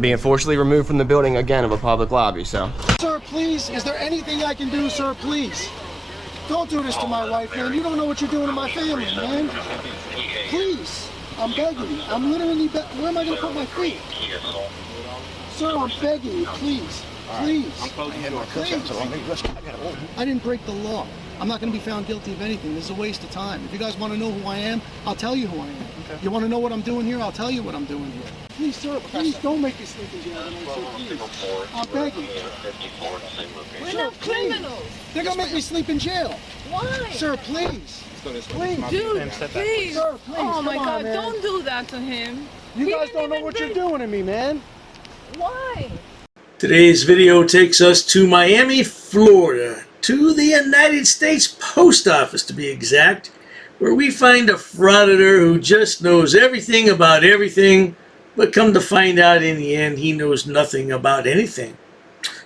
I'm being forcibly removed from the building again of a public lobby, so. Sir, please, is there anything I can do, sir, please? Don't do this to my wife, man. You don't know what you're doing to my family, man. Please, I'm begging you. I'm literally where am I going to put my feet? Sir, I'm begging you, please. Please. Please. I didn't break the law. I'm not going to be found guilty of anything. This is a waste of time. If you guys want to know who I am, I'll tell you who I am. Okay. You want to know what I'm doing here? I'll tell you what I'm doing here. Please, sir, please don't make me sleep in jail tonight, sir, please. I'm begging. We're not criminals. They're going to make me sleep in jail. Why? Sir, please. Please. Dude, please. Sir, please. Oh my God, man. don't do that to him. You guys don't know what you're doing to me, man. Why? Today's video takes us to Miami, Florida, to the United States Post Office to be exact, where we find a frauditor who just knows everything about everything, but come to find out in the end he knows nothing about anything.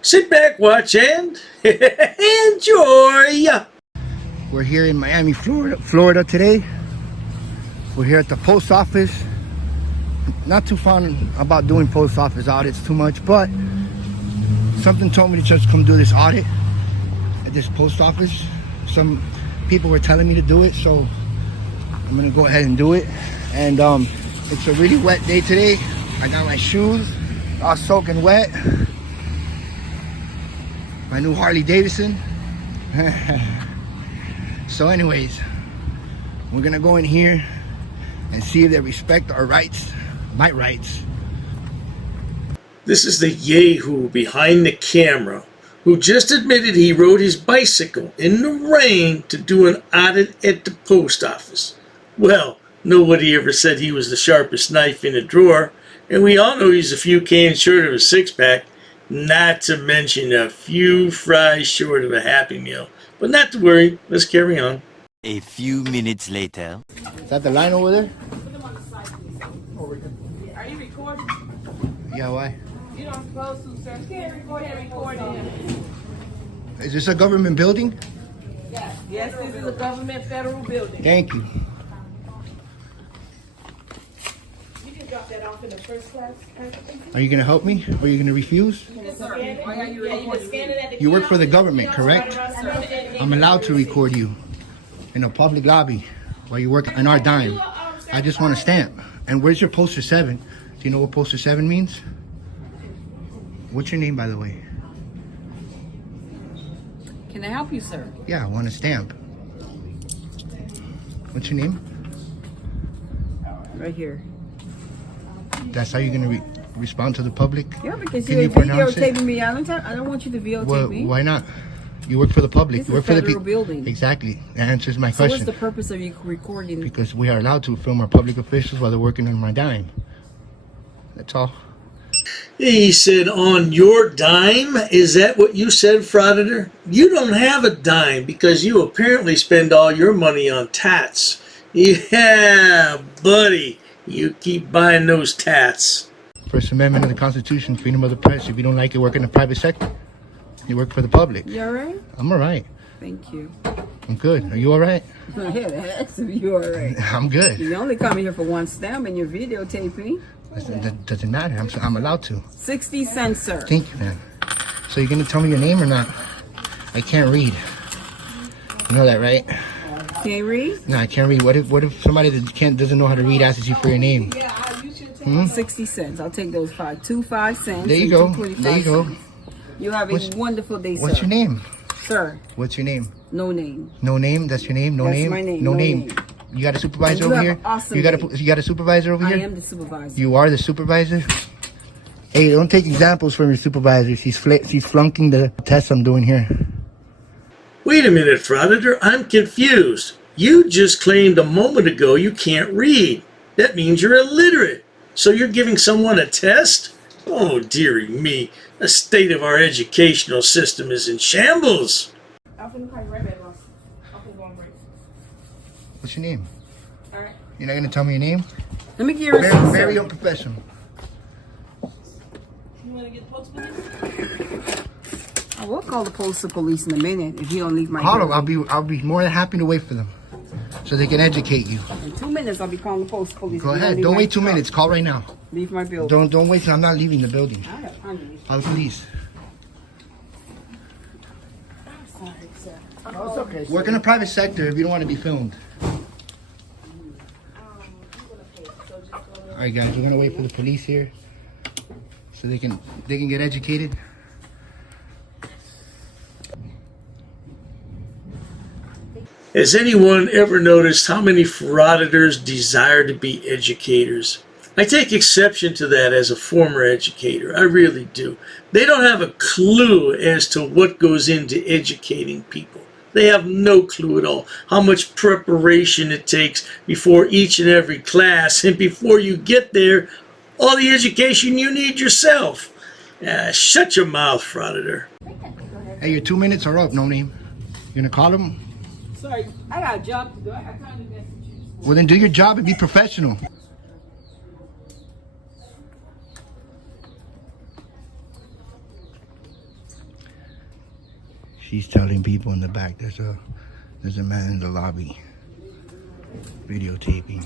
Sit back, watch, and enjoy! We're here in Miami, Florida today. We're here at the post office. Not too fond about doing post office audits too much, but something told me to just come do this audit at this post office. Some people were telling me to do it, so I'm gonna go ahead and do it. And it's a really wet day today. I got my shoes all soaking wet. My new Harley Davidson. So anyways, we're gonna go in here and see if they respect our rights, my rights. This is the yahoo behind the camera who just admitted he rode his bicycle in the rain to do an audit at the post office. Well, nobody ever said he was the sharpest knife in a drawer, and we all know he's a few cans short of a six-pack, not to mention a few fries short of a Happy Meal. But not to worry, let's carry on. A few minutes later. Is that the line over there? Are you recording? Yeah, why? You don't supposed to, sir. You can't record him. Is this a government building? Yes. Yes, this is a government federal building. Thank you. You can drop that off in the first class. Are you gonna help me, or are you gonna refuse? You work for the government, correct? I'm allowed to record you in a public lobby while you work on our dime. I just want a stamp. And where's your poster 7? Do you know what poster 7 means? What's your name, by the way? Can I help you, sir? Yeah, I want a stamp. What's your name? Right here. That's how you're gonna respond to the public? Yeah, because Can you're you pronounce it? videotaping me. I don't want you to videotape Well, me. why not? You work for the public. This You is work for the federal people. building. Exactly. That answers my So question. what's the purpose of you recording? Because we are allowed to film our public officials while they're working on my dime. That's all. He said, on your dime? Is that what you said, Frauditor? You don't have a dime because you apparently spend all your money on tats. Yeah, buddy, you keep buying those tats. First Amendment of the Constitution, freedom of the press. If you don't like it, work in the private sector. You work for the public. You all right? I'm all right. Thank you. I'm good. Are you all right? I had to ask if you all right. I'm good. You only come here for one stamp and you're videotaping. That doesn't matter. I'm allowed to. 60 cents, sir. Thank you, man. So you're gonna tell me your name or not? I can't read. You know that, right? Can't read? No, I can't read. What if somebody that doesn't know how to read asks you for your name? 60 cents. I'll take those 5 cents. There you go. There you go. You have a wonderful day, sir. What's your name? Sir. What's your name? No name. No name? That's your name? No That's name? my name. No No name. name. You got a supervisor You over have here? an awesome You got a supervisor over here? I am the supervisor. You are the supervisor? Hey, don't take examples from your supervisor. She's flunking the test I'm doing here. Wait a minute, Frauditor, I'm confused. You just claimed a moment ago you can't read. That means you're illiterate. So you're giving someone a test? Oh, dearie me. The state of our educational system is in shambles. What's your name? All right. You're not going to tell me your name? Let me get your receipt, Very sir. unprofessional. You want to get the post police? I will call the postal police in a minute if you don't leave my Hold door. on, I'll be more than happy to wait for them. so they can educate you. In 2 minutes, I'll be calling the police. Go ahead. Don't wait 2 minutes. Call right now. Leave my building. Don't wait. I'm not leaving the building. I got time to leave. Call the police. I'm sorry, sir. No, it's okay. Work in the private sector if you don't want to be filmed. All right, guys. We're gonna wait for the police here, so they can get educated. Has anyone ever noticed how many frauditors desire to be educators? I take exception to that as a former educator. I really do. They don't have a clue as to what goes into educating people. They have no clue at all how much preparation it takes before each and every class, and before you get there, all the education you need yourself. Shut your mouth, Frauditor. Hey, your 2 minutes are up. No name. You gonna call them? Sorry, I got a job to do. I got time to message you. Well, then do your job and be professional. She's telling people in the back there's a man in the lobby videotaping.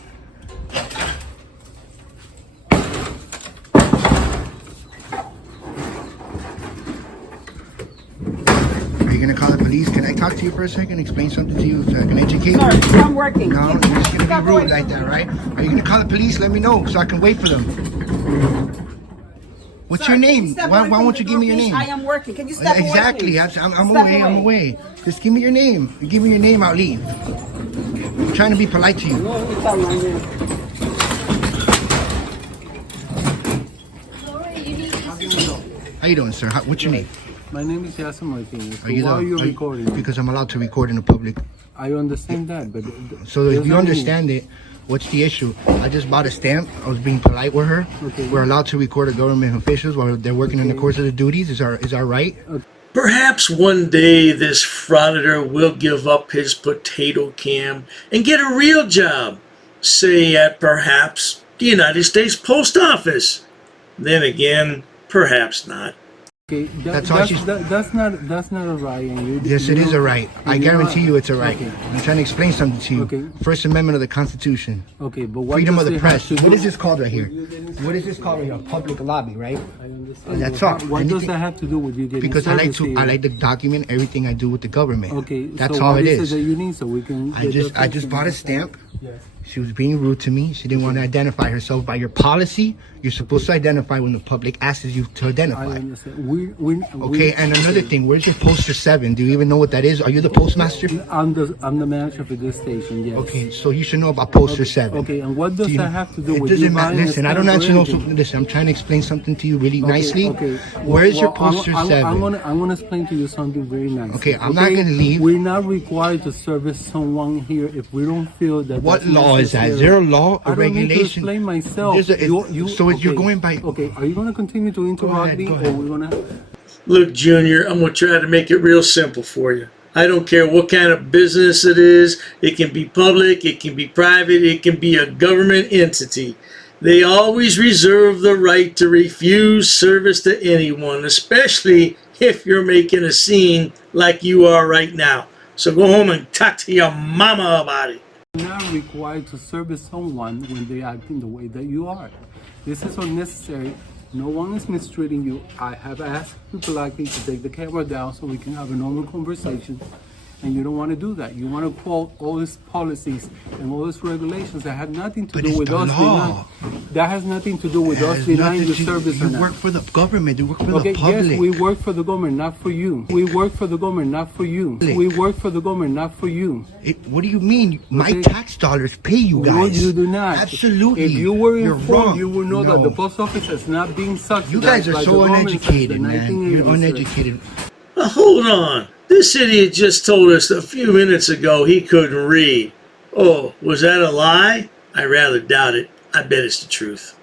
Are you gonna call the police? Can I talk to you for a second? Explain something to you so I can educate you? Sorry, I'm working. No, you're just gonna be rude like that, right? Are you gonna call the police? Let me know so I can wait for them. What's your name? Why won't you give me your name? I am working. Can you step away, Exactly. please? I'm away. I'm away. Just give me your name. You give me your name, I'll leave. I'm trying to be polite to you. No, it's not my name. How you doing, sir? What's your name? My name is Yasser Martinez. Are you Why are you recording? Because I'm allowed to record in the public. I understand that, but So if you understand it, what's the issue? I just bought a stamp. I was being polite with her. Okay. We're allowed to record a government officials while they're working in the course of the duties. Is our right? Perhaps one day this frauditor will give up his potato cam and get a real job, say at perhaps the United States Post Office. Then again, perhaps not. Okay, That's not a right. And Yes, it is a right. I guarantee you it's a right. Okay. I'm trying to explain something to you. Okay. First Amendment of the Constitution. Okay, but what Freedom does of the it press. have to What do- is this called right here? What is this called right here? A public lobby, right? I understand. That's but all. What does Anything- that have to do with you getting Because I service here? like to document everything I do with the government. Okay, That's so all what it is is. it that you need so we can? I just bought a stamp. Yes. She was being rude to me. She didn't want to identify herself. By your policy, you're supposed to identify when the public asks you to I identify. understand. Okay, and another thing, where's your poster 7? Do you even know what that is? Are you the postmaster? I'm the manager for this station. Yes. Okay, so you should know about poster 7. Okay, and what does Do you- that have to do it with doesn't you matter. buying a Listen, I don't stamp or actually know. anything? Listen, I'm trying to explain something to you really nicely. Okay. Where's your Well, poster I'm 7? gonna explain to you something very nice. Okay, I'm not gonna leave. We're not required to service someone here if we don't feel that. What that's law is that? Is necessary. there a law I or don't need to regulation? explain myself. There's a- so you're going by- Okay, are you gonna continue to interrupt ahead, me, go or ahead. we're gonna? Look, Junior, I'm going to try to make it real simple for you. I don't care what kind of business it is. It can be public, it can be private, it can be a government entity. They always reserve the right to refuse service to anyone, especially if you're making a scene like you are right now. So go home and talk to your mama about it. You're not required to service someone when they act in the way that you are. This is unnecessary. No one is mistreating you. I have asked you politely to take the camera down so we can have a normal conversation. And you don't want to do that. You want to quote all these policies and all these regulations that have nothing to But do it's with the us law. that has nothing to do with us There's denying nothing you to- service or You not. work for the government. You work for Okay, the public. yes, we work for the government, not for you. We work for the government, not for you. We work for the government, not for you. What do you mean? My Okay. tax dollars pay you No, guys. you do not. Absolutely. If you were You're informed, wrong. you would know that No. the post office is not being subsidized. You guys are by the so government since the uneducated, man. 1980s, You're sir. uneducated. Hold on. This idiot just told us a few minutes ago he couldn't read. Oh, was that a lie? I rather doubt it. I bet it's the truth.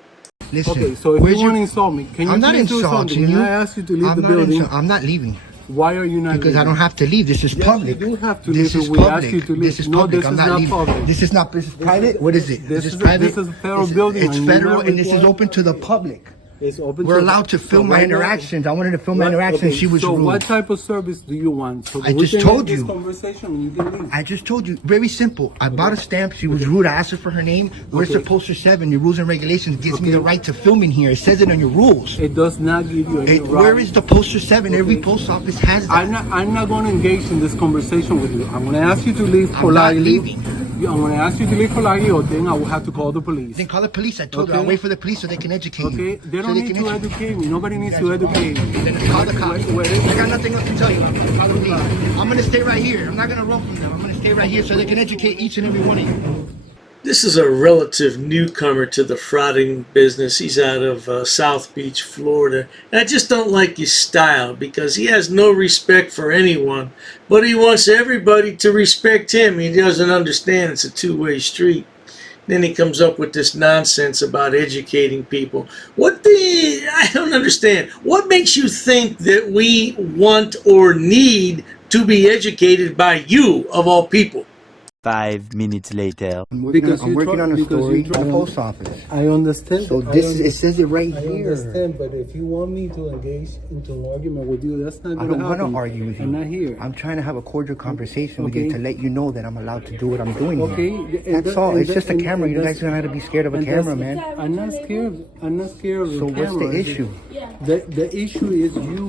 Listen. Okay, so if where's you want to insult me, can you I'm not please do insulting something? you. Can I ask you to leave I'm the not building? I'm not leaving Why are you not because I leaving? don't have to leave. This is Yes, public. you do have to This leave is if we ask public. you to leave. This is No, public. this I'm is not not leaving. public. This is not. This is private. What is it? This This is is- private. this is a federal building It's and you're federal, not and this is required- open to the public. It's open. We're allowed to film my interactions. I wanted to film my interactions. She was so rude. what type of service do you want? So I we just can told end you. This conversation, you can leave. I just told you. Very simple. I bought a stamp. She was rude. I asked her for her name. Where's the poster 7? Your rules and regulations gives me the right to film in here. It says it on your rules. It does not give you any right. Where is the poster 7? Every post office has that. I'm not going to engage in this conversation with you. I'm going to ask you to leave politely. I'm not leaving. I'm going to ask you to leave politely, or then I will have to call the police. Then call the police. I told her I'll wait for the police so they can educate you. Okay, they don't So need to educate me. Nobody needs to educate me. Then call the cops. I got nothing else to tell you. Call the police. I'm going to stay right here. I'm not going to run from them. I'm going to stay right here so they can educate each and every one of you. This is a relative newcomer to the frauding business. He's out of South Beach, Florida. And I just don't like his style because he has no respect for anyone, but he wants everybody to respect him. He doesn't understand it's a two-way street. Then he comes up with this nonsense about educating people. I don't understand. What makes you think that we want or need to be educated by you, of all people? 5 minutes later. I'm working on a story in the post office. I understand. So it says it right here. I understand, but if you want me to engage into an argument with you, that's not I going to don't happen. want to argue with you. I'm not here. I'm trying to have a cordial conversation with you to let you know that I'm allowed to do what I'm doing Okay, here. That's all. It's just a camera. You guys don't have to be scared of a camera, man. I'm not scared. I'm not scared of the So camera. what's the issue? The issue is you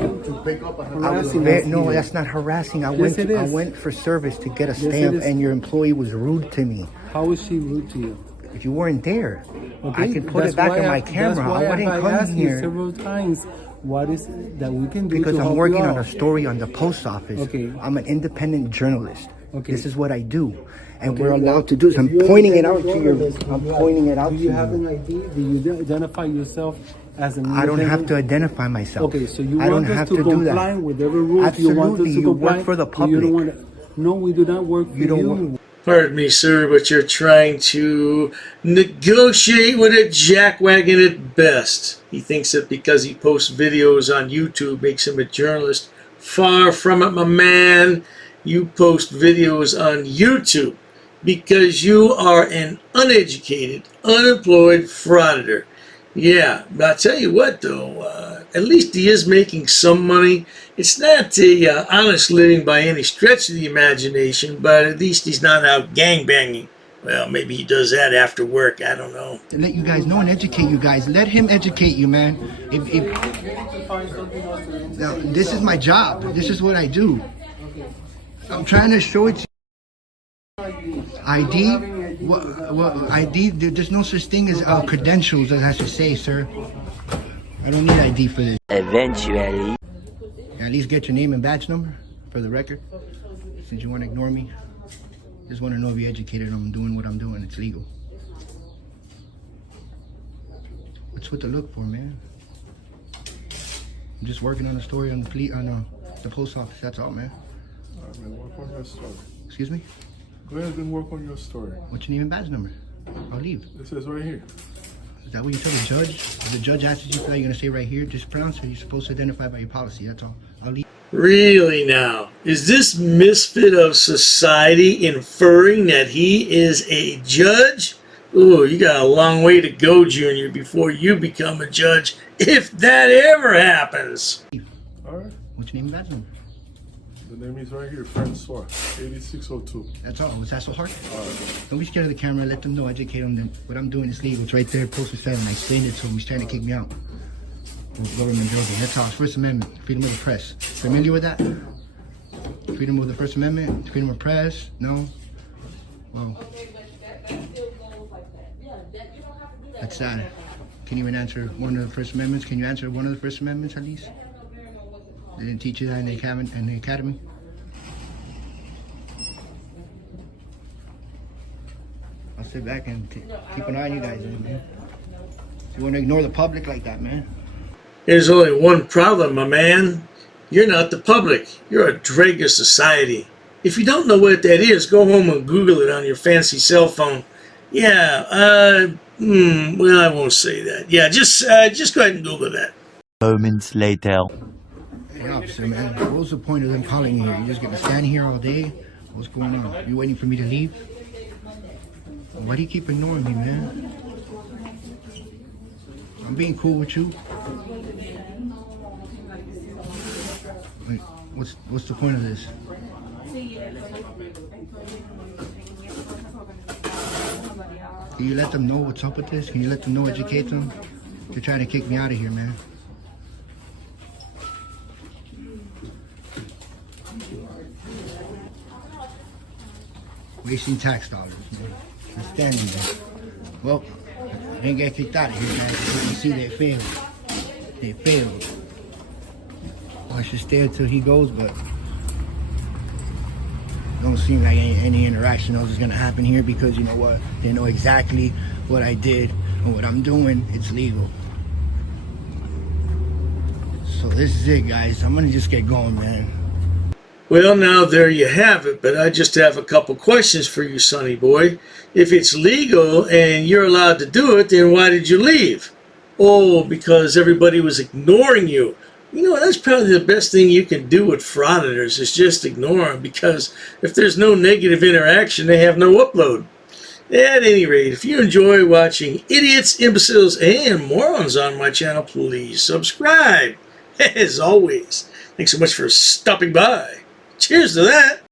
harassing us. No, that's not harassing. I went for service to get a stamp, and your employee was rude to me. How was she rude to you? If you weren't there, Okay, I can put that's it back why in my camera. That's why I wouldn't I come asked you here several times. What is it that we can do because to I'm help working you on a out? story on the post office. Okay. I'm an independent journalist. Okay. This is what I do, and we're allowed to do this. I'm pointing it out to you. I'm pointing it out to Do you have an ID? Do you identify yourself as an? I don't have to identify myself. Okay, so you I don't want us have to to do comply that. with every rule you want us Absolutely, to you comply? work for the You public. don't want to, no, we do not work for You don't you. work- Pardon me, sir, but you're trying to negotiate with a jackwagon at best. He thinks that because he posts videos on YouTube makes him a journalist. Far from it, my man. You post videos on YouTube because you are an uneducated, unemployed frauditor. Yeah, but I'll tell you what, though, at least he is making some money. It's not a honest living by any stretch of the imagination, but at least he's not out gangbanging. Well, maybe he does that after work. I don't know. To let you guys know and educate you guys. Let him educate you, man. Now, this is my job. This is what I do. I'm trying to show it to you. ID? What ID? There's no such thing as credentials, as I should say, sir. I don't need ID for this. Eventually. At least get your name and badge number for the record. Since you want to ignore me, just want to know if you're educated. I'm doing what I'm doing. It's legal. What's with the look for, man? I'm just working on a story on the post office. That's all, man. All right, man, work on your story. Excuse me? Go ahead and work on your story. What's your name and badge number? I'll leave. It says right here. Is that what you tell the judge? If the judge asks you for that, you're going to say right here, just pronounce it. You're supposed to identify by your policy. That's all. I'll leave. Really now? Is this misfit of society inferring that he is a judge? Ooh, you got a long way to go, Junior, before you become a judge, if that ever happens. All right. What's your name and badge number? The name is right here, Francois, 8602. That's all. Was that so hard? Don't be scared of the camera. Let them know. Educate them. That what I'm doing is legal. It's right there. Poster 7. I explained it to him. He's trying to kick me out. Government building. That's all. It's First Amendment. Freedom of the press. Familiar with that? Freedom of the First Amendment. Freedom of press. No. Well, that's sad. Can you even answer one of the First Amendments? Can you answer one of the First Amendments at least? They didn't teach you that in the academy? I'll sit back and keep an eye on you guys, man. You want to ignore the public like that, man? There's only one problem, my man. You're not the public. You're a dreg of society. If you don't know what that is, go home and Google it on your fancy cell phone. Yeah, well, I won't say that. Yeah, just go ahead and Google that. Moments later. Hey, officer, man. What was the point of them calling me here? You just gonna stand here all day? What's going on? You waiting for me to leave? Why do you keep ignoring me, man? I'm being cool with you. Wait, what's the point of this? Can you let them know what's up with this? Can you let them know, educate them? They're trying to kick me out of here, man. Wasting tax dollars, man. I'm standing there. Well, I didn't get kicked out of here, man. You see, they failed. They failed. I should stay until he goes, but don't seem like any interaction else is gonna happen here because you know what? They know exactly what I did and what I'm doing. It's legal. So this is it, guys. I'm gonna just get going, man. Well, now there you have it, but I just have a couple questions for you, sonny boy. If it's legal and you're allowed to do it, then why did you leave? Oh, because everybody was ignoring you. You know, that's probably the best thing you can do with frauditors is just ignore them, because if there's no negative interaction, they have no upload. At any rate, if you enjoy watching idiots, imbeciles, and morons on my channel, please subscribe. As always, thanks so much for stopping by. Cheers to that.